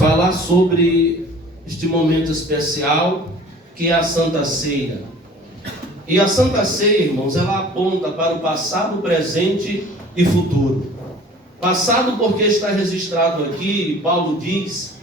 falar sobre este momento especial que é a Santa Ceia. E a Santa Ceia, irmãos, ela aponta para o passado, presente e futuro. Passado porque está registrado aqui, Paulo diz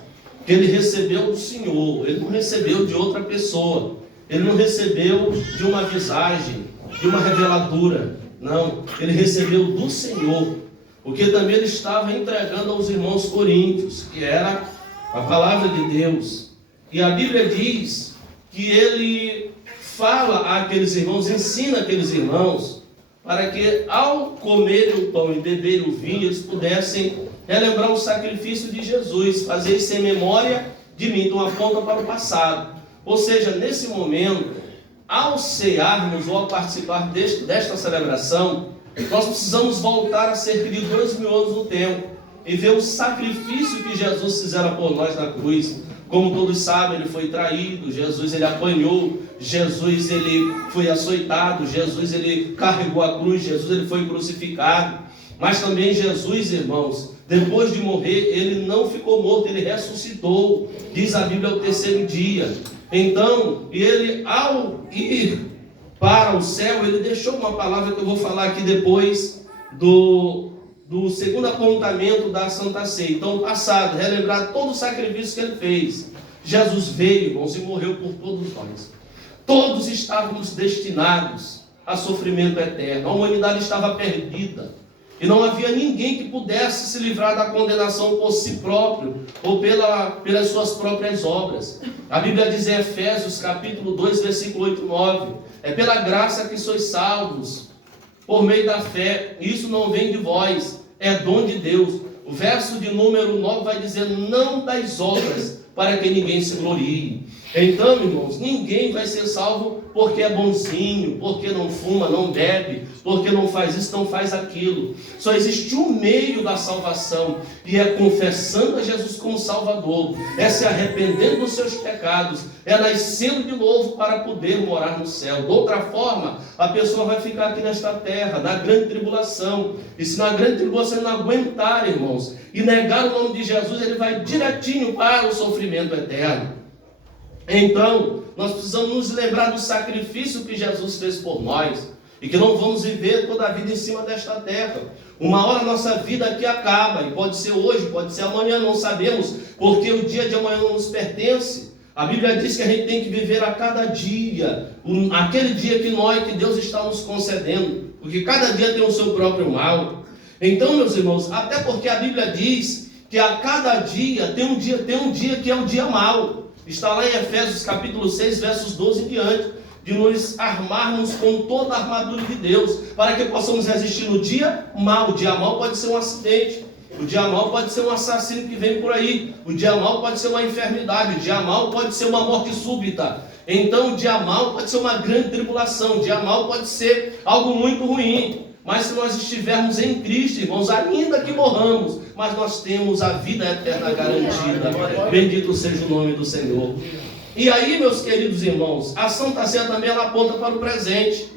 que ele recebeu do Senhor, ele não recebeu de outra pessoa, ele não recebeu de uma visagem, de uma reveladura, não, ele recebeu do Senhor, porque também ele estava entregando aos irmãos coríntios, que era a palavra de Deus. E a Bíblia diz que ele fala àqueles irmãos, ensina aqueles irmãos, para que ao comerem o pão e beberem o vinho, eles pudessem relembrar o sacrifício de Jesus, fazer isso em memória de mim. Então aponta para o passado. Ou seja, nesse momento, ao cearmos ou ao participar desta celebração, nós precisamos voltar a cerca de 2000 anos no tempo e ver o sacrifício que Jesus fizera por nós na cruz. Como todos sabem, ele foi traído, Jesus ele apanhou, Jesus ele foi açoitado, Jesus ele carregou a cruz, Jesus ele foi crucificado. Mas também Jesus, irmãos, depois de morrer, ele não ficou morto, ele ressuscitou, diz a Bíblia, ao terceiro dia. Então, ele ao ir para o céu, ele deixou uma palavra que eu vou falar aqui depois do segundo apontamento da Santa Ceia. Então, passado, relembrar todo o sacrifício que ele fez. Jesus veio, irmãos, e morreu por todos nós. Todos estávamos destinados a sofrimento eterno. A humanidade estava perdida. E não havia ninguém que pudesse se livrar da condenação por si próprio ou pelas suas próprias obras. A Bíblia diz em Efésios capítulo 2, versículo 8 e 9: é pela graça que sois salvos, por meio da fé. Isso não vem de vós, é dom de Deus. O verso de número 9 vai dizer: não das obras, para que ninguém se glorie. Então, irmãos, ninguém vai ser salvo porque é bonzinho, porque não fuma, não bebe, porque não faz isso, não faz aquilo. Só existe um meio da salvação, e é confessando a Jesus como Salvador, é se arrependendo dos seus pecados, é nascendo de novo para poder morar no céu. De outra forma, a pessoa vai ficar aqui nesta terra, na grande tribulação. E se na grande tribulação não aguentar, irmãos, e negar o nome de Jesus, ele vai direitinho para o sofrimento eterno. Então, nós precisamos nos lembrar do sacrifício que Jesus fez por nós, e que não vamos viver toda a vida em cima desta terra. Uma hora a nossa vida aqui acaba, e pode ser hoje, pode ser amanhã, não sabemos, porque o dia de amanhã não nos pertence. A Bíblia diz que a gente tem que viver a cada dia, aquele dia que Deus está nos concedendo, porque cada dia tem o seu próprio mal. Então, meus irmãos, até porque a Bíblia diz que a cada dia tem um dia que é o dia mau. Está lá em Efésios capítulo 6, versos 12 em diante, de nos armarmos com toda a armadura de Deus, para que possamos resistir no dia mau. O dia mau pode ser um acidente, o dia mau pode ser um assassino que vem por aí, o dia mau pode ser uma enfermidade, o dia mau pode ser uma morte súbita. Então o dia mau pode ser uma grande tribulação, o dia mau pode ser algo muito ruim. Mas se nós estivermos em Cristo, irmãos, ainda que morramos, mas nós temos a vida eterna garantida. Bendito seja o nome do Senhor. E aí, meus queridos irmãos, a Santa Ceia também ela aponta para o presente.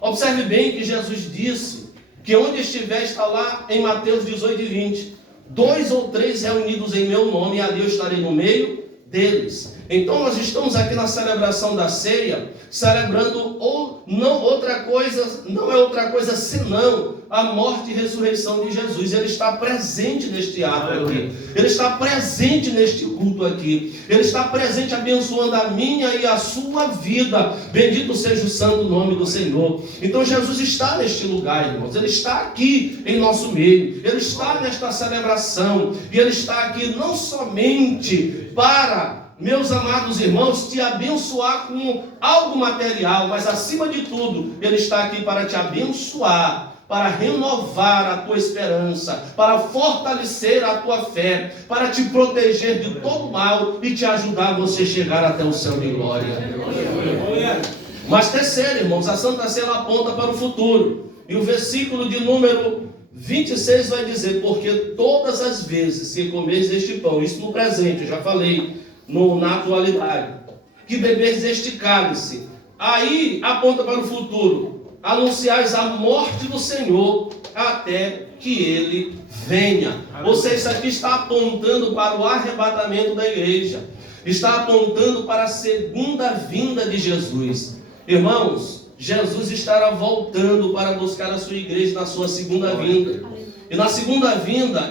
Observe bem que Jesus disse que onde estiver, está lá em Mateus 18 e 20. 2 ou 3 reunidos em meu nome, e ali eu estarei no meio deles. Então nós estamos aqui na celebração da ceia, celebrando não é outra coisa senão a morte e ressurreição de Jesus. Ele está presente neste ato aqui, ele está presente neste culto aqui, ele está presente abençoando a minha e a sua vida. Bendito seja o santo nome do Senhor. Então Jesus está neste lugar, irmãos, ele está aqui em nosso meio, ele está nesta celebração, e ele está aqui não somente para, meus amados irmãos, te abençoar com algo material, mas acima de tudo, ele está aqui para te abençoar, para renovar a tua esperança, para fortalecer a tua fé, para te proteger de todo mal e te ajudar a você chegar até o céu de glória. Mas terceiro, irmãos, a Santa Ceia ela aponta para o futuro. E o versículo de número 26 vai dizer: porque todas as vezes que comeres este pão, isso no presente, eu já falei, na atualidade, que beberes este cálice, aí aponta para o futuro, anunciais a morte do Senhor até que ele venha. Ou seja, isso aqui está apontando para o arrebatamento da igreja. Está apontando para a segunda vinda de Jesus. Irmãos, Jesus estará voltando para buscar a sua igreja na sua segunda vinda. E na segunda vinda,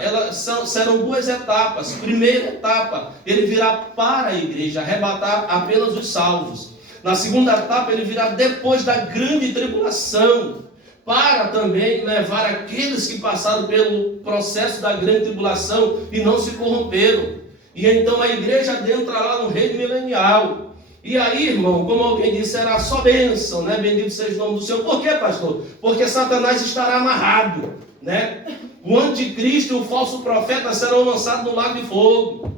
serão duas etapas. Primeira etapa, ele virá para a igreja, arrebatar apenas os salvos. Na segunda etapa, ele virá depois da grande tribulação, para também levar aqueles que passaram pelo processo da grande tribulação e não se corromperam. E então a igreja adentra lá no reino milenial. E aí, irmão, como alguém disse, será só bênção, né? Bendito seja o nome do Senhor. Por quê, pastor? Porque Satanás estará amarrado, né? O anticristo e o falso profeta serão lançados no lago de fogo.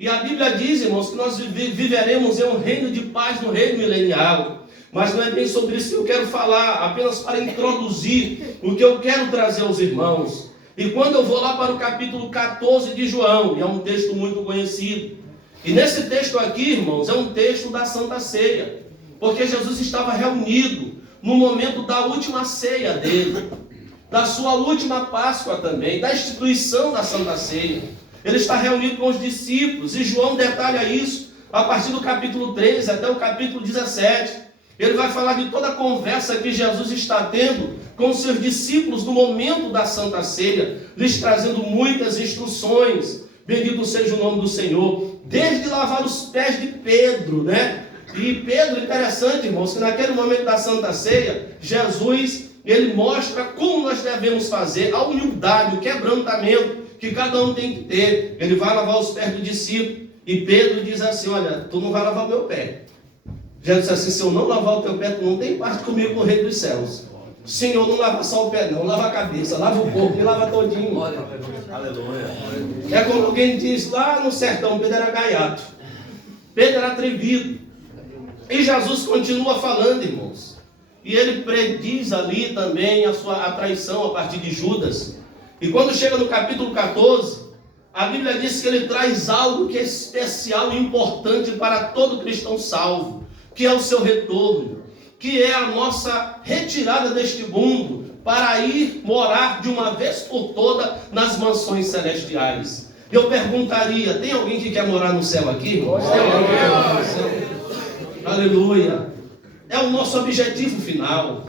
E a Bíblia diz, irmãos, que nós viveremos em um reino de paz no reino milenial. Mas não é bem sobre isso que eu quero falar, apenas para introduzir o que eu quero trazer aos irmãos. E quando eu vou lá para o capítulo 14 de João, e é um texto muito conhecido, e nesse texto aqui, irmãos, é um texto da Santa Ceia, porque Jesus estava reunido no momento da última ceia dele, da sua última Páscoa também, da instituição da Santa Ceia. Ele está reunido com os discípulos, e João detalha isso a partir do capítulo 13 até o capítulo 17. Ele vai falar de toda a conversa que Jesus está tendo com os seus discípulos no momento da Santa Ceia, lhes trazendo muitas instruções. Bendito seja o nome do Senhor. Desde lavar os pés de Pedro, né? E Pedro, interessante, irmãos, que naquele momento da Santa Ceia, Jesus, ele mostra como nós devemos fazer, a humildade, o quebrantamento que cada um tem que ter. Ele vai lavar os pés do discípulo, e Pedro diz assim: olha, tu não vai lavar o meu pé. Jesus disse assim: se eu não lavar o teu pé, tu não tem parte comigo no reino dos céus. Senhor, não lava só o pé não, lava a cabeça, lava o corpo e lava todinho. Aleluia. É como alguém diz lá no sertão: Pedro era gaiato, Pedro era atrevido. E Jesus continua falando, irmãos. E ele prediz ali também a traição a partir de Judas. E quando chega no capítulo 14, a Bíblia diz que ele traz algo que é especial e importante para todo cristão salvo, que é o seu retorno, que é a nossa retirada deste mundo para ir morar de uma vez por toda nas mansões celestiais. Eu perguntaria: tem alguém que quer morar no céu aqui? Tem alguém que quer morar no céu? Aleluia! É o nosso objetivo final,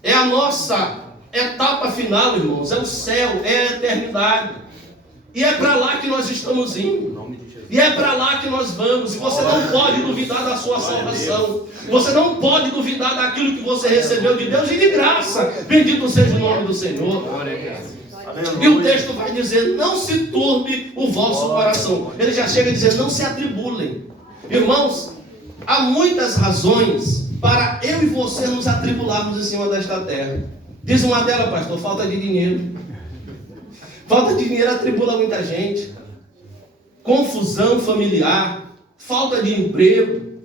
é a nossa etapa final, irmãos, é o céu, é a eternidade, e é para lá que nós estamos indo. E é para lá que nós vamos. E você não pode duvidar da sua salvação. Você não pode duvidar daquilo que você recebeu de Deus e de graça. Bendito seja o nome do Senhor. E o texto vai dizer: não se turbe o vosso coração. Ele já chega a dizer: não se atribulem. Irmãos, há muitas razões para eu e você nos atribularmos em cima desta terra. Diz uma delas: pastor, falta de dinheiro. Falta de dinheiro atribula muita gente. Confusão familiar, falta de emprego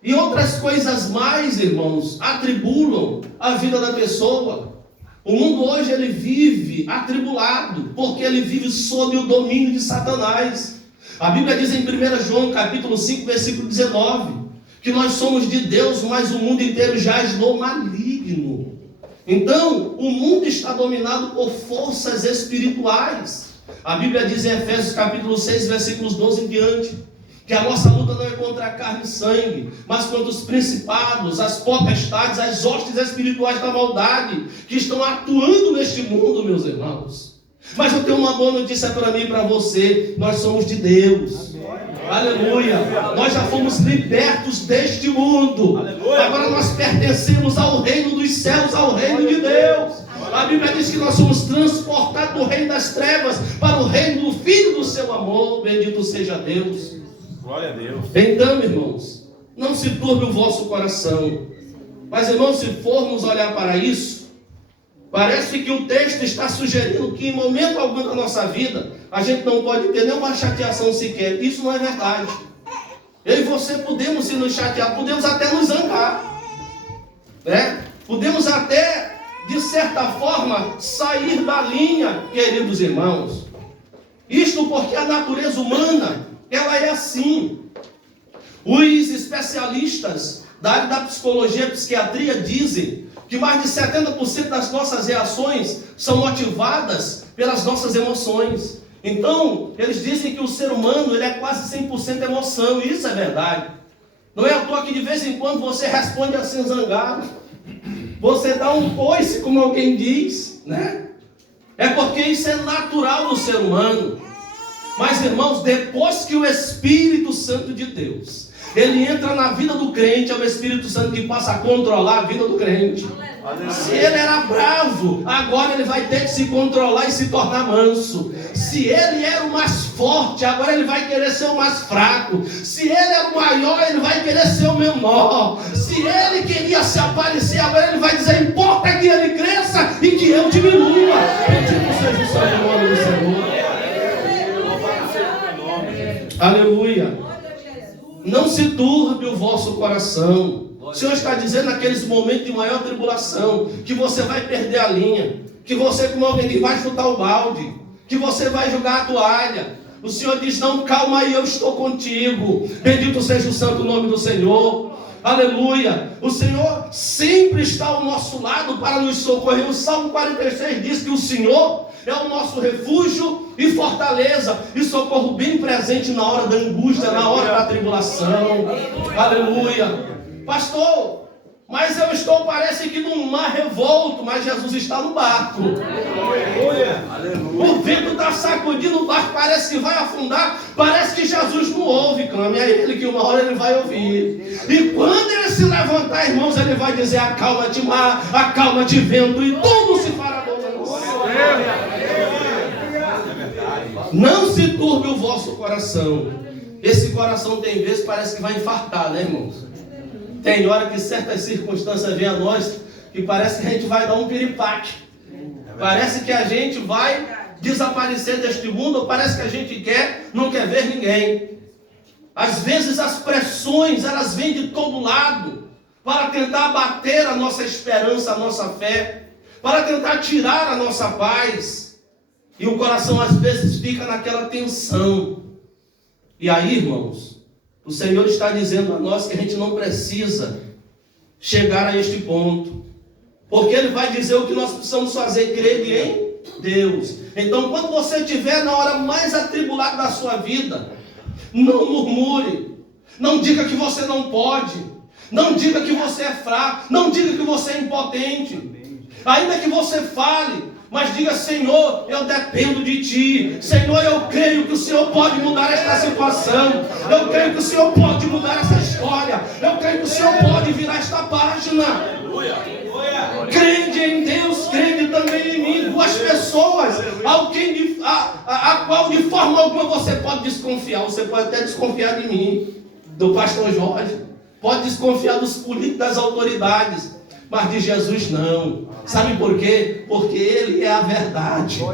e outras coisas mais, irmãos, atribulam a vida da pessoa. O mundo hoje ele vive atribulado, porque ele vive sob o domínio de Satanás. A Bíblia diz em 1 João capítulo 5, versículo 19, que nós somos de Deus, mas o mundo inteiro jaz no maligno. Então, o mundo está dominado por forças espirituais. A Bíblia diz em Efésios capítulo 6, versículos 12 em diante, que a nossa luta não é contra a carne e sangue, mas contra os principados, as potestades, as hostes espirituais da maldade, que estão atuando neste mundo, meus irmãos. Mas eu tenho uma boa notícia para mim e para você: nós somos de Deus. Aleluia. Nós já fomos libertos deste mundo. Aleluia. Agora nós pertencemos ao reino dos céus, ao reino de Deus. A Bíblia diz que nós somos transportados do reino das trevas para o reino do Filho do seu amor. Bendito seja Deus. Glória a Deus. Então, irmãos, não se turbe o vosso coração. Mas, irmãos, se formos olhar para isso, parece que o texto está sugerindo que em momento algum da nossa vida a gente não pode ter nenhuma chateação sequer. Isso não é verdade. Eu e você podemos se nos chatear, podemos até nos zangar, né? Podemos até, de certa forma, sair da linha, queridos irmãos. Isto porque a natureza humana, ela é assim. Os especialistas da área da psicologia e psiquiatria dizem que mais de 70% das nossas reações são motivadas pelas nossas emoções. Então, eles dizem que o ser humano ele é quase 100% emoção, e isso é verdade. Não é à toa que de vez em quando você responde assim zangado, você dá um coice, como alguém diz, né? É porque isso é natural do ser humano. Mas, irmãos, depois que o Espírito Santo de Deus, ele entra na vida do crente, é o Espírito Santo que passa a controlar a vida do crente. Se ele era bravo, agora ele vai ter que se controlar e se tornar manso. Se ele era o mais forte, agora ele vai querer ser o mais fraco. Se ele era o maior, ele vai querer ser o menor. Se ele queria se aparecer, agora ele vai dizer: importa que ele cresça e que eu diminua. Bendito seja o santo nome do Senhor. Aleluia. Não se turbe o vosso coração. O Senhor está dizendo naqueles momentos de maior tribulação, que você vai perder a linha, que você, como alguém diz, vai chutar o balde, que você vai jogar a toalha. O Senhor diz: não, calma aí, eu estou contigo. Bendito seja o santo nome do Senhor. Aleluia. O Senhor sempre está ao nosso lado para nos socorrer. O Salmo 46 diz que o Senhor é o nosso refúgio e fortaleza, e socorro bem presente na hora da angústia, na hora da tribulação. Aleluia. Pastor, mas eu estou, parece que num mar revolto, mas Jesus está no barco. O vento está sacudindo o barco, parece que vai afundar, parece que Jesus não ouve. Clame a ele que uma hora ele vai ouvir. E quando ele se levantar, irmãos, ele vai dizer: acalma-te mar, acalma-te vento, e tudo se fará bom. Não se turbe o vosso coração. Esse coração tem vezes parece que vai infartar, né, irmãos? Tem hora que certas circunstâncias vêm a nós que parece que a gente vai dar um piripaque. Parece que a gente vai desaparecer deste mundo, ou parece que a gente não quer ver ninguém. Às vezes as pressões, elas vêm de todo lado para tentar abater a nossa esperança, a nossa fé, para tentar tirar a nossa paz. E o coração às vezes fica naquela tensão. E aí, irmãos, o Senhor está dizendo a nós que a gente não precisa chegar a este ponto, porque Ele vai dizer o que nós precisamos fazer: crer em Deus. Então, quando você estiver na hora mais atribulada da sua vida, não murmure, não diga que você não pode, não diga que você é fraco, não diga que você é impotente, ainda que você fale, mas diga: Senhor, eu dependo de Ti. Senhor, eu creio que o Senhor pode mudar esta situação. Eu creio que o Senhor pode mudar essa história. Eu creio que o Senhor pode virar esta página. Crede em Deus, crede também em mim. Duas pessoas a qual de forma alguma você pode desconfiar. Você pode até desconfiar de mim, do pastor Jorge, pode desconfiar dos políticos, das autoridades, mas de Jesus não. Sabe por quê? Porque Ele é a verdade.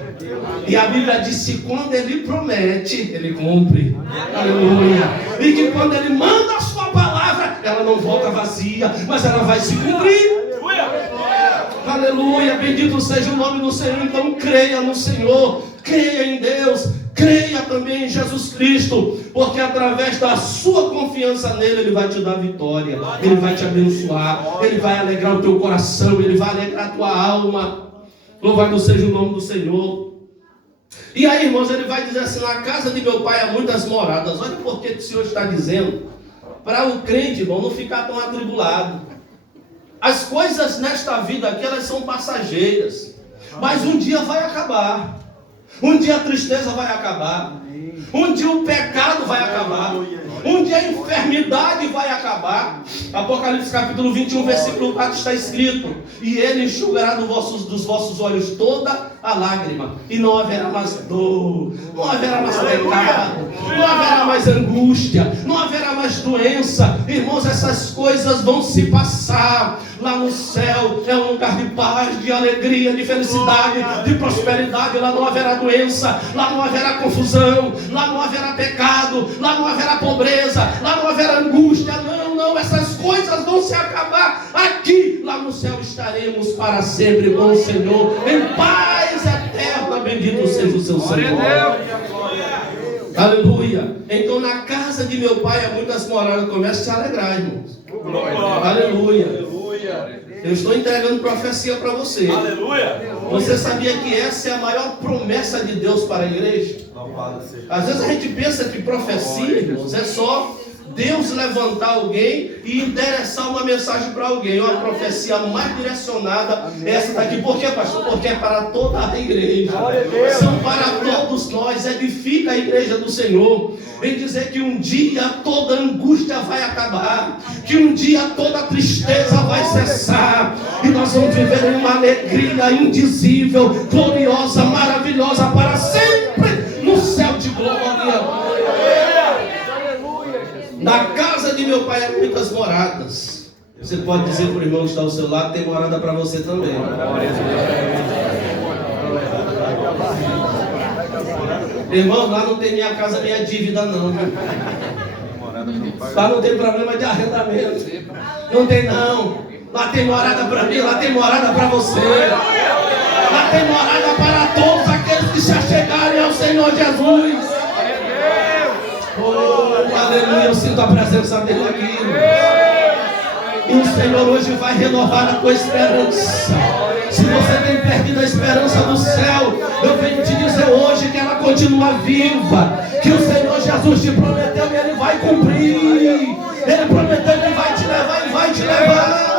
E a Bíblia diz que quando Ele promete, Ele cumpre. Aleluia. E que quando Ele manda a sua palavra, ela não volta vazia, mas ela vai se cumprir. Aleluia. Bendito seja o nome do Senhor. Então creia no Senhor, creia em Deus, creia também em Jesus Cristo, porque através da sua confiança nele, Ele vai te dar vitória, Ele vai te abençoar, Ele vai alegrar o teu coração, Ele vai alegrar a tua alma. Louvado seja o nome do Senhor. E aí, irmãos, Ele vai dizer assim: na casa de meu pai há muitas moradas. Olha por que o Senhor está dizendo, para o crente, irmão, não ficar tão atribulado. As coisas nesta vida aqui, elas são passageiras, mas um dia vai acabar. Um dia a tristeza vai acabar. Um dia o pecado vai acabar. Um dia a enfermidade vai acabar. Apocalipse capítulo 21, versículo 4 está escrito: e Ele enxugará dos vossos olhos toda a lágrima, e não haverá mais dor, não haverá mais pecado, não haverá mais angústia, não haverá mais doença. Irmãos, essas coisas vão se passar. Lá no céu é um lugar de paz, de alegria, de felicidade, de prosperidade. Lá não haverá doença, lá não haverá confusão, lá não haverá pecado, lá não haverá pobreza, lá não haverá angústia. Não, essas coisas vão se acabar. Aqui, lá no céu, estaremos para sempre com o Senhor, em paz eterna. Bendito seja o seu Senhor. Aleluia. Então, na casa de meu pai há muitas moradas. Comece a se alegrar, irmãos. Aleluia. Eu estou entregando profecia para você. Aleluia. Você sabia que essa é a maior promessa de Deus para a igreja? Às vezes a gente pensa que profecia, irmãos, é só Deus levantar alguém e endereçar uma mensagem para alguém. Uma profecia mais direcionada é essa daqui. Por quê, pastor? Porque é para toda a igreja. São para todos nós. Edifica a igreja do Senhor. Em dizer que um dia toda angústia vai acabar, que um dia toda tristeza vai cessar, e nós vamos viver em uma alegria indizível, gloriosa, maravilhosa para sempre no céu de glória. Na casa de meu pai há muitas moradas. Você pode dizer para o irmão que está ao seu lado, tem morada para você também. Irmão, lá não tem minha casa, minha dívida não. Lá não tem problema de arrendamento. Não tem não. Lá tem morada para mim, lá tem morada para você. Lá tem morada para todos aqueles que se achegarem ao Senhor Jesus. Oh, aleluia, eu sinto a presença dele aqui. E o Senhor hoje vai renovar a tua esperança. Se você tem perdido a esperança do céu, eu venho te dizer hoje que ela continua viva. Que o Senhor Jesus te prometeu e Ele vai cumprir. Ele prometeu que vai te levar e vai te levar.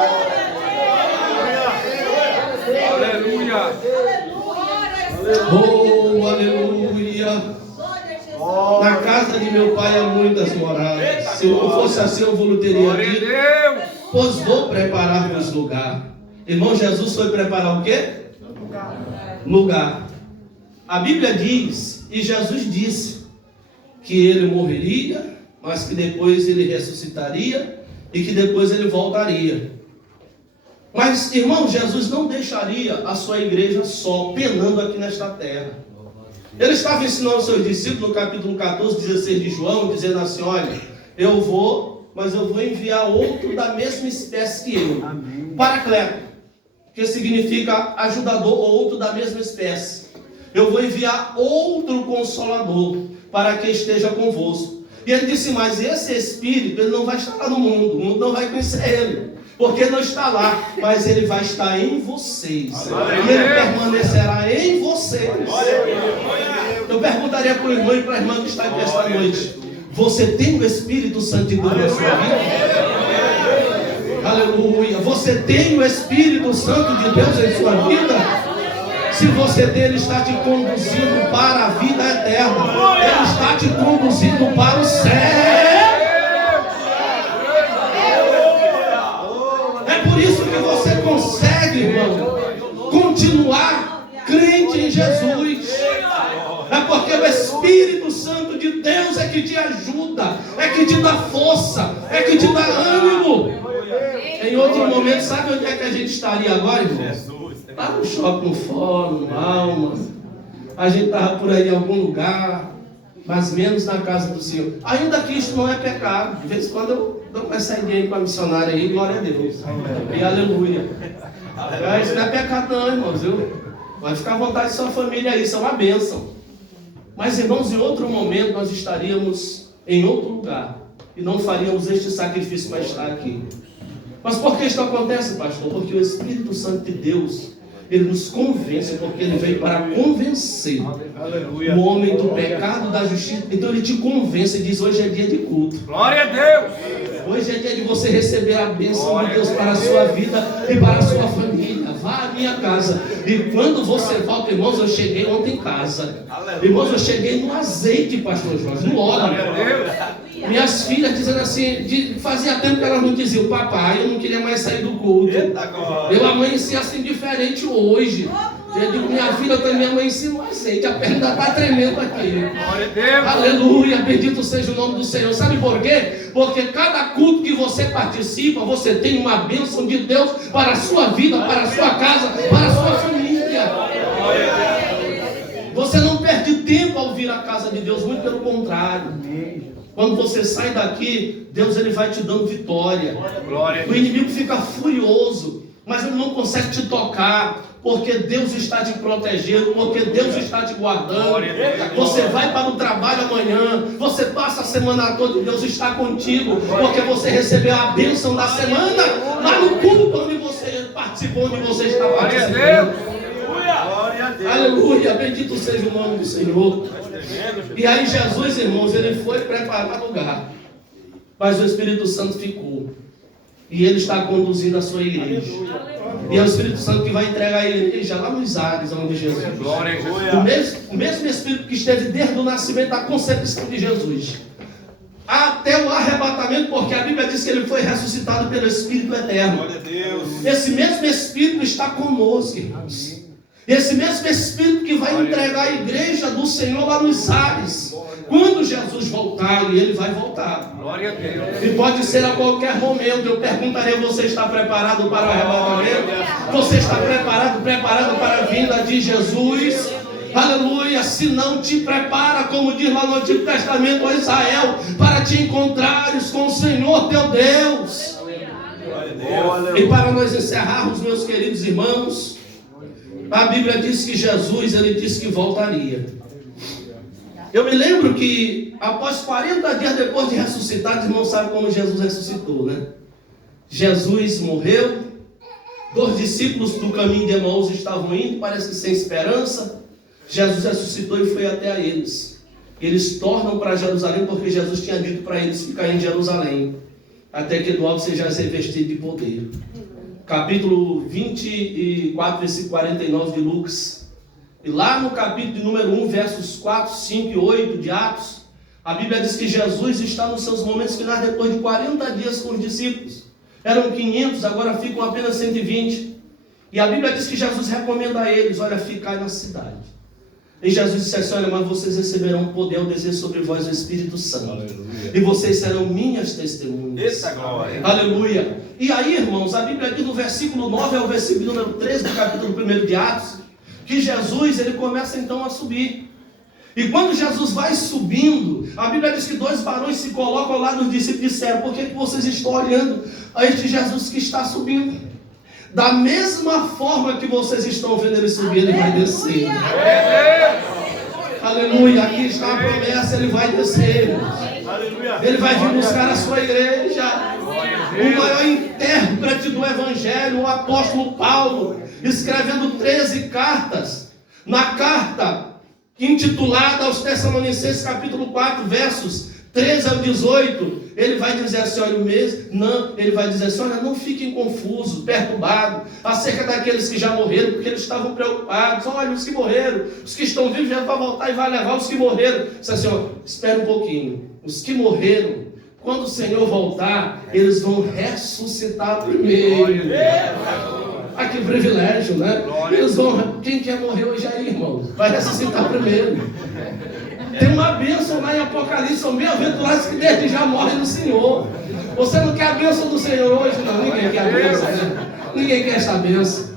Aleluia. Oh, aleluia. Na casa de meu pai há muitas moradas. Se eu não fosse assim, eu vou teria aqui. Pois vou preparar-vos lugar. Irmão, Jesus foi preparar o quê? Lugar. A Bíblia diz, e Jesus disse, que ele morreria, mas que depois ele ressuscitaria e que depois ele voltaria. Mas, irmão, Jesus não deixaria a sua igreja só, penando aqui nesta terra. Ele estava ensinando aos seus discípulos no capítulo 14, 16 de João, dizendo assim, olha, eu vou, mas eu vou enviar outro da mesma espécie que eu. Amém. Paracleto, que significa ajudador, ou outro da mesma espécie. Eu vou enviar outro consolador para que esteja convosco. E ele disse, mas esse Espírito, ele não vai estar lá no mundo, o mundo não vai conhecer ele, porque não está lá, mas ele vai estar em vocês. E ele permanecerá em vocês. Eu perguntaria para o irmão e para a irmã que está aqui esta noite, você tem o Espírito Santo de Deus na sua vida? Aleluia. Você tem o Espírito Santo de Deus em sua vida? Se você tem, Ele está te conduzindo para a vida eterna. Ele está te conduzindo para o céu. É por isso que você consegue, irmão, continuar crente em Jesus. É porque o Espírito Santo de Deus é que te ajuda, é que te dá força, é que te dá ânimo. Em outro momento, sabe onde é que a gente estaria agora, irmão? Lá no shopping, no fórum, no Alma. A gente estava por aí em algum lugar, mas menos na casa do Senhor. Ainda que isso não é pecado. De vez em quando eu dou uma saidinha com a missionária aí, glória a Deus. E aleluia. Isso não é pecado não, irmãos. Vai ficar à vontade de sua família aí, isso é uma bênção. Mas, irmãos, em outro momento nós estaríamos em outro lugar e não faríamos este sacrifício para estar aqui. Mas por que isso acontece, pastor? Porque o Espírito Santo de Deus, ele nos convence, porque ele veio para convencer o homem do pecado, da justiça. Então ele te convence e diz, hoje é dia de culto. Glória a Deus! Hoje é dia de você receber a bênção de Deus para a sua vida e para a sua família. Vá à minha casa. E quando você volta, irmãos, eu cheguei ontem em casa. Irmãos, eu cheguei no azeite, pastor Jorge, no óleo. Minhas filhas dizendo assim, fazia tempo que elas não diziam, papai, eu não queria mais sair do culto. Eu amanheci assim diferente hoje. Eu digo, minha filha, eu também amanheci no azeite, a perna está tremendo aqui. Aleluia, bendito seja o nome do Senhor. Sabe por quê? Porque cada culto que você participa, você tem uma bênção de Deus para a sua vida, para a sua casa, para a sua família. Você não perde tempo ao vir à casa de Deus, muito pelo contrário. Quando você sai daqui, Deus ele vai te dando vitória. O inimigo fica furioso, mas ele não consegue te tocar, porque Deus está te protegendo, porque Deus está te guardando. Você vai para o trabalho amanhã, você passa a semana toda, Deus está contigo, porque você recebeu a bênção da semana lá no culto onde você participou, onde você está participando. Aleluia, bendito seja o nome do Senhor. E aí Jesus, irmãos, ele foi preparar lugar, mas o Espírito Santo ficou, e ele está conduzindo a sua igreja. E é o Espírito Santo que vai entregar a igreja lá nos ares, onde Jesus. O mesmo Espírito que esteve desde o nascimento da concepção de Jesus até o arrebatamento, porque a Bíblia diz que ele foi ressuscitado pelo Espírito eterno. Esse mesmo Espírito está conosco, irmãos. Esse mesmo Espírito que vai entregar a igreja do Senhor lá nos ares, quando Jesus voltar, e ele vai voltar. Glória a Deus. E pode ser a qualquer momento. Eu perguntarei: você está preparado para o arrebatamento? Você está preparado para a vinda de Jesus? Aleluia. Se não te prepara, como diz lá no Antigo Testamento a Israel, para te encontrares com o Senhor teu Deus. E para nós encerrarmos, meus queridos irmãos, a Bíblia diz que Jesus, ele disse que voltaria. Eu me lembro que após 40 dias depois de ressuscitar, os irmãos sabem como Jesus ressuscitou, né? Jesus morreu, 2 discípulos do caminho de Emaús estavam indo, parece que sem esperança. Jesus ressuscitou e foi até a eles. Eles tornam para Jerusalém, porque Jesus tinha dito para eles ficar em Jerusalém, até que do alto seja revestido de poder. Capítulo 24, versículo 49 de Lucas. E lá no capítulo de número 1, versos 4, 5 e 8 de Atos, a Bíblia diz que Jesus está nos seus momentos finais depois de 40 dias com os discípulos. Eram 500, agora ficam apenas 120. E a Bíblia diz que Jesus recomenda a eles: olha, ficai na cidade. E Jesus disse assim: olha, mas vocês receberão poder ao descer sobre vós o Espírito Santo. Aleluia. E vocês serão minhas testemunhas. Eita glória. Aleluia. E aí, irmãos, a Bíblia diz no versículo 9 ao versículo número 13 do capítulo 1 de Atos, que Jesus, ele começa então a subir. E quando Jesus vai subindo, a Bíblia diz que 2 varões se colocam ao lado dos discípulos e disseram: por que vocês estão olhando a este Jesus que está subindo? Da mesma forma que vocês estão vendo ele subir, ele vai descer. Aleluia, aqui está a promessa, ele vai descer. Ele vai vir buscar a sua igreja. O maior intérprete do Evangelho, o apóstolo Paulo, escrevendo 13 cartas. Na carta intitulada aos Tessalonicenses, capítulo 4, versos 13 ao 18, ele vai dizer assim: olha, ele vai dizer assim: olha, não fiquem confusos, perturbados acerca daqueles que já morreram, porque eles estavam preocupados. Olha, os que morreram, os que estão vivos já vão voltar e vai levar os que morreram. Diz assim: ó, espera um pouquinho, os que morreram, quando o Senhor voltar, eles vão ressuscitar primeiro. Ah, que privilégio, né? Eles vão, quem quer morrer hoje aí, irmão, vai ressuscitar primeiro. Tem uma bênção lá em Apocalipse: são bem-aventurados que desde já morrem no Senhor. Você não quer a bênção do Senhor hoje? Não, ninguém quer a bênção, né? Ninguém quer essa bênção.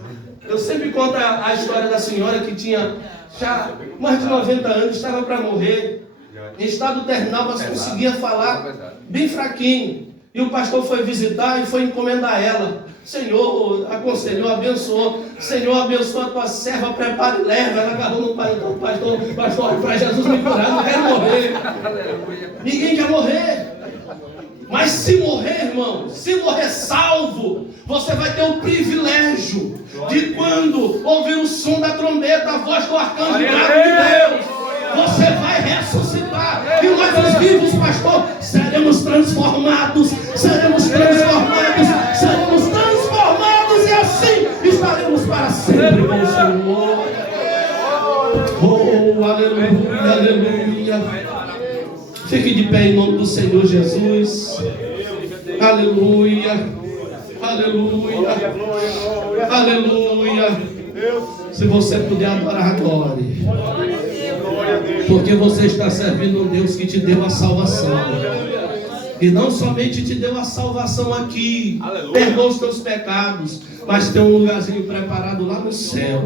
Eu sempre conto a história da senhora que tinha já mais de 90 anos, estava para morrer, em estado terminal, mas conseguia falar bem fraquinho. E o pastor foi visitar e foi encomendar ela. Senhor, aconselhou, abençoou. Senhor, abençoa a tua serva, prepara e leva. Ela agarrou no pastor, para Jesus me curar, não quero morrer. Ninguém quer morrer. Mas se morrer, irmão, se morrer salvo, você vai ter o privilégio de, quando ouvir o som da trombeta, a voz do arcanjo bravo de Deus, você vai ressuscitar. E nós, os vivos, pastor, seremos transformados, e assim estaremos para sempre com o Senhor. Oh, aleluia, aleluia. Fique de pé em nome do Senhor Jesus. Aleluia, aleluia, aleluia. Se você puder adorar agora, porque você está servindo um Deus que te deu a salvação. E não somente te deu a salvação aqui, perdoa os teus pecados, mas tem um lugarzinho preparado lá no céu.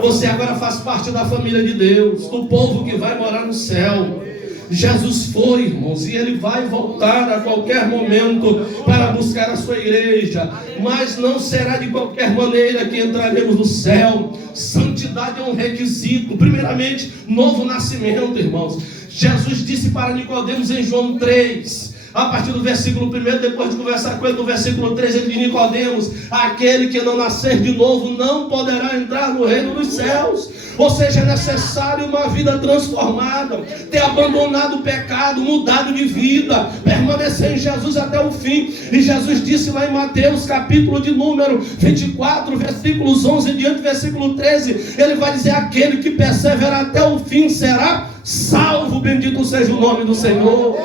Você agora faz parte da família de Deus, do povo que vai morar no céu. Jesus foi, irmãos, e ele vai voltar a qualquer momento para buscar a sua igreja, mas não será de qualquer maneira que entraremos no céu. Santidade é um requisito. Primeiramente, novo nascimento, irmãos. Jesus disse para Nicodemos em João 3, a partir do versículo 1, depois de conversar com ele, no versículo 3, ele diz: Nicodemos, aquele que não nascer de novo não poderá entrar no reino dos céus. Ou seja, é necessário uma vida transformada, ter abandonado o pecado, mudado de vida, permanecer em Jesus até o fim. E Jesus disse lá em Mateus, capítulo de número 24, versículos 11 em diante, versículo 13, ele vai dizer: aquele que perseverar até o fim será salvo. Bendito seja o nome do Senhor.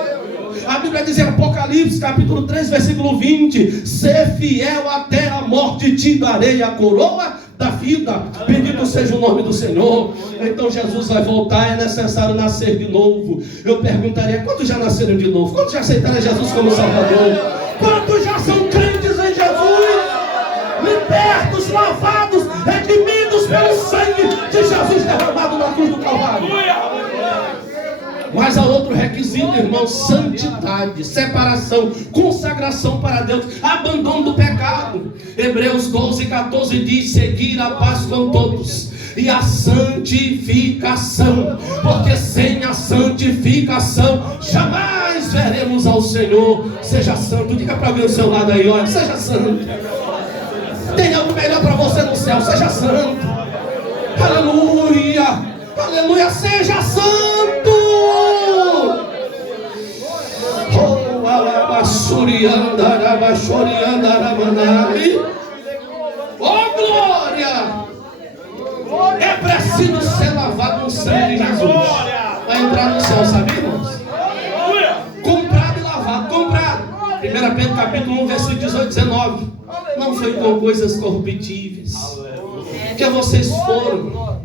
A Bíblia diz em Apocalipse, capítulo 3, versículo 20: ser fiel até a morte, te darei a coroa da vida. Bendito seja o nome do Senhor. Então Jesus vai voltar, é necessário nascer de novo. Eu perguntaria: quantos já nasceram de novo? Quantos já aceitaram Jesus como Salvador? Quantos já são crentes em Jesus? Libertos, lavados, redimidos pelo sangue de Jesus derramado na cruz do Calvário. Mas há outro requisito, irmão: santidade, separação, consagração para Deus, abandono do pecado. Hebreus 12, 14 diz: seguir a paz com todos e a santificação, porque sem a santificação jamais veremos ao Senhor. Seja santo. Diga para alguém ao seu lado aí: olha, seja santo. Tem algo melhor para você no céu, seja santo. Aleluia, aleluia, seja santo. Oh, oh, glória! É preciso ser lavado no sangue de Jesus para entrar no céu, sabe, irmãos? Comprado e lavado, comprado. 1 Pedro capítulo 1, versículo 18, 19. Não foi com coisas corruptíveis, que vocês foram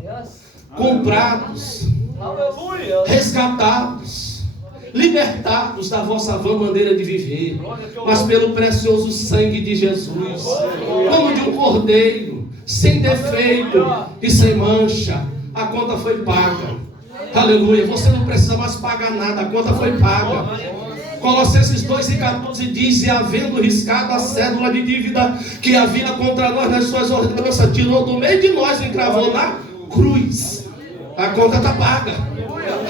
comprados, resgatados, libertados da vossa vã maneira de viver, mas pelo precioso sangue de Jesus, como de um cordeiro, sem defeito e sem mancha. A conta foi paga. Aleluia. Você não precisa mais pagar nada, a conta foi paga. Colossenses 2:14 diz: e havendo riscado a cédula de dívida que havia contra nós nas suas ordenanças, tirou do meio de nós e encravou na cruz. A conta está paga.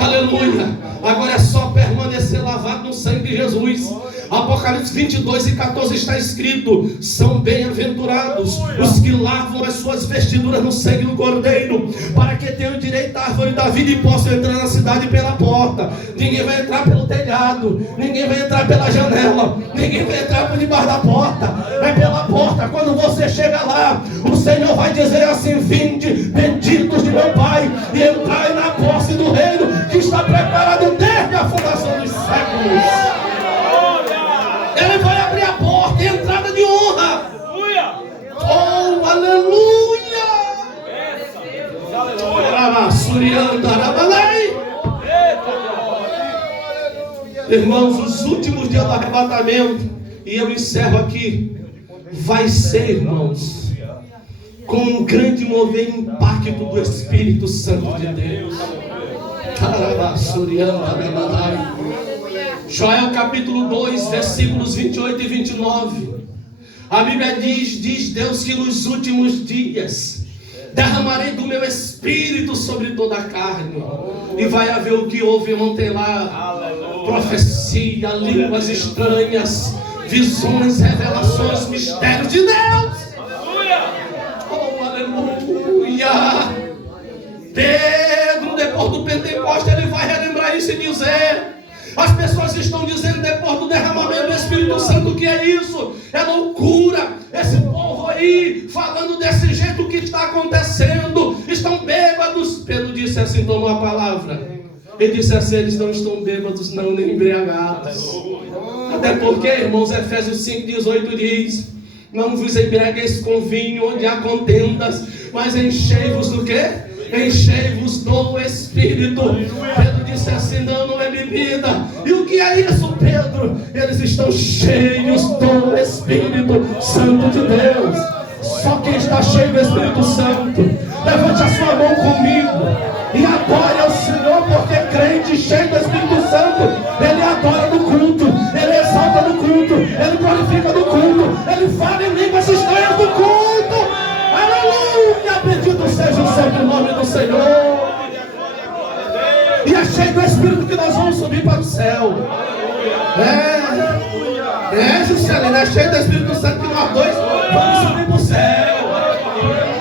Aleluia. Agora é só permanecer lavado no sangue de Jesus. Apocalipse 22:14 está escrito: são bem-aventurados os que lavam as suas vestiduras no sangue do Cordeiro, para que tenham direito à árvore da vida e possam entrar na cidade pela porta. Ninguém vai entrar pelo telhado, ninguém vai entrar pela janela, ninguém vai entrar por debaixo da porta. É pela porta. Quando você chega lá, o Senhor vai dizer assim: vinde, benditos de meu Pai, e entrai na posse do reino que está preparado desde a fundação dos séculos. Ele vai abrir a porta, entrada de honra. Oh, aleluia! Irmãos, os últimos dias do arrebatamento, e eu encerro aqui, vai ser, irmãos, com um grande mover e impacto do Espírito Santo de Deus. Joel capítulo 2, versículos 28 e 29. A Bíblia diz Deus que nos últimos dias derramarei do meu Espírito sobre toda a carne. E vai haver o que houve ontem lá: profecia, línguas estranhas, visões, revelações, mistérios de Deus. Oh, aleluia. Pedro, depois do Pentecostes, ele vai relembrar isso e dizer: as pessoas estão dizendo depois do derramamento do Espírito Santo que é isso, é loucura. Esse povo aí falando desse jeito, o que está acontecendo? Estão bêbados. Pedro disse assim, tomou a palavra. Ele disse assim: eles não estão bêbados não, nem embriagados. Até porque, irmãos, Efésios 5:18 diz: não vos embriagueis com vinho onde há contendas, mas enchei-vos do quê? Enchei-vos do Espírito. Pedro disse assim: não é bebida. E o que é isso, Pedro? Eles estão cheios do Espírito Santo de Deus. Só quem está cheio do Espírito Santo, levante a sua mão comigo e adore ao Senhor, porque crente cheio do Espírito Santo, ele adora no culto, ele exalta no culto, ele glorifica no culto, ele fala em línguas estranhas no culto. Aleluia, bendito seja o santo nome do Senhor. E é cheio do Espírito que nós Juscelino, é cheio do Espírito Santo que nós dois vamos subir para o céu.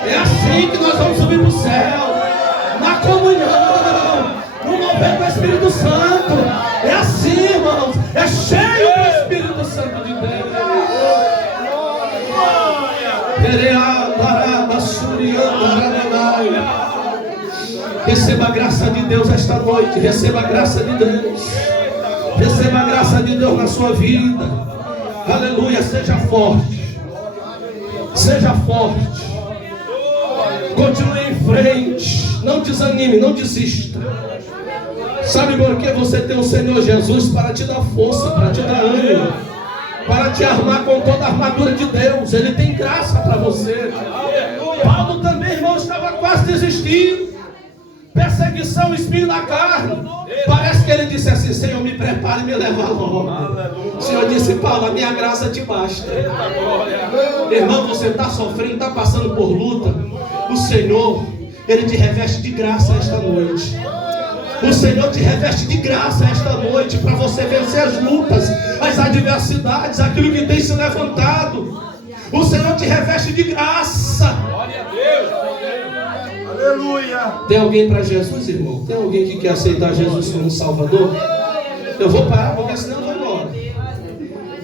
É assim que nós vamos subir para o céu. Na comunhão, no mover do Espírito Santo. É assim, irmãos. É cheio do Espírito Santo de Deus. Receba a graça de Deus esta noite. Receba a graça de Deus. Receba a graça de Deus na sua vida. Aleluia. Seja forte. Seja forte. Continue em frente. Não desanime, não desista. Sabe por que você tem o Senhor Jesus? Para te dar força, para te dar ânimo, para te armar com toda a armadura de Deus. Ele tem graça para você. Paulo também, irmão, estava quase desistindo. Perseguição, espinho na carne. Parece que ele disse assim: Senhor, me prepare e me leva logo. O Senhor disse: Paulo, a minha graça te basta. Irmão, você está sofrendo, está passando por luta. O Senhor, Ele te reveste de graça esta noite. O Senhor te reveste de graça esta noite para você vencer as lutas, as adversidades, aquilo que tem se levantado. O Senhor te reveste de graça. Glória a Deus. Aleluia. Tem alguém para Jesus, irmão? Tem alguém que quer aceitar Jesus como Salvador? Eu vou parar porque senão eu vou embora.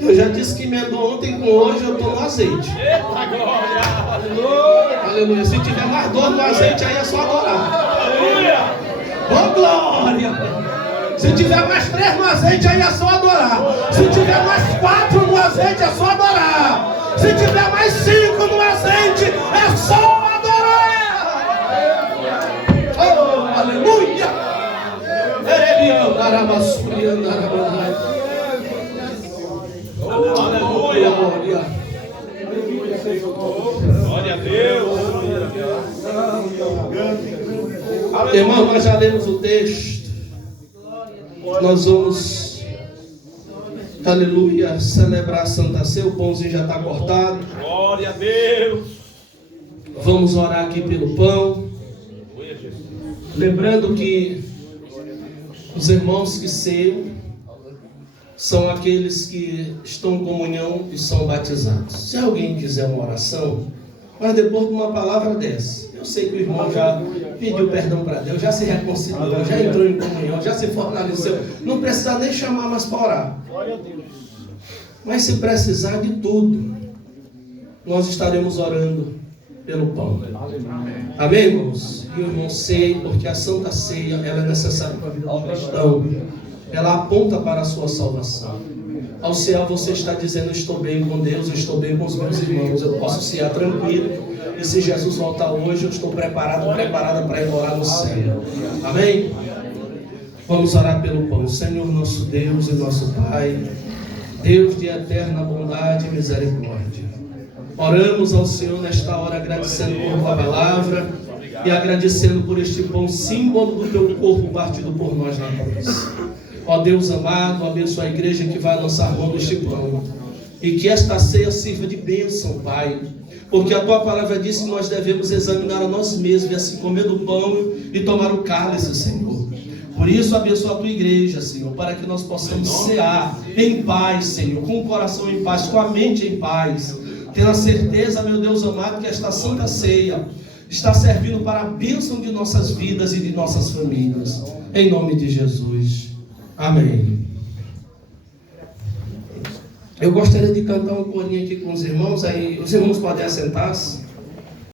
Eu já disse que emendou ontem com hoje, eu estou no azeite. Aleluia. Se tiver mais dor no azeite, aí é só adorar. Oh, glória! Se tiver mais 3 no azeite, aí é só adorar. Se tiver mais 4 no azeite, é só adorar. Se tiver mais 5 no azeite, é só adorar. Oh, aleluia! Aleluia! Glória a Deus. Irmão, nós já lemos o texto. Nós vamos, aleluia, celebrar a Santa Ceia. O pãozinho já está cortado. Glória a Deus. Vamos orar aqui pelo pão. Lembrando que os irmãos que ceiam são aqueles que estão em comunhão e são batizados. Se alguém quiser uma oração, mas depois de uma palavra dessa, eu sei que o irmão já pediu perdão para Deus, já se reconciliou, já entrou em comunhão, já se fortaleceu, não precisa nem chamar mais para orar. Mas se precisar de tudo, nós estaremos orando pelo pão. Amém, irmãos? E o irmão ceia, porque a Santa Ceia ela é necessária para a vida do cristão. Ela aponta para a sua salvação. Ao cear você está dizendo: eu estou bem com Deus, eu estou bem com os meus irmãos, eu posso cear tranquilo. E se Jesus voltar hoje, eu estou preparada para ir morar no céu. Amém? Vamos orar pelo pão. Senhor nosso Deus e nosso Pai, Deus de eterna bondade e misericórdia, oramos ao Senhor nesta hora, agradecendo por tua palavra e agradecendo por este pão, símbolo do teu corpo partido por nós na cruz. Ó Deus amado, abençoa a igreja que vai lançar mão deste pão, e que esta ceia sirva de bênção, Pai, porque a tua palavra diz que nós devemos examinar a nós mesmos e assim comer do pão e tomar o cálice, Senhor. Por isso, abençoa a tua igreja, Senhor, para que nós possamos cear em paz, Senhor, com o coração em paz, com a mente em paz, tendo a certeza, meu Deus amado, que esta Santa Ceia está servindo para a bênção de nossas vidas e de nossas famílias. Em nome de Jesus. Amém. Eu gostaria de cantar um corinho aqui com os irmãos. Aí os irmãos podem assentar-se.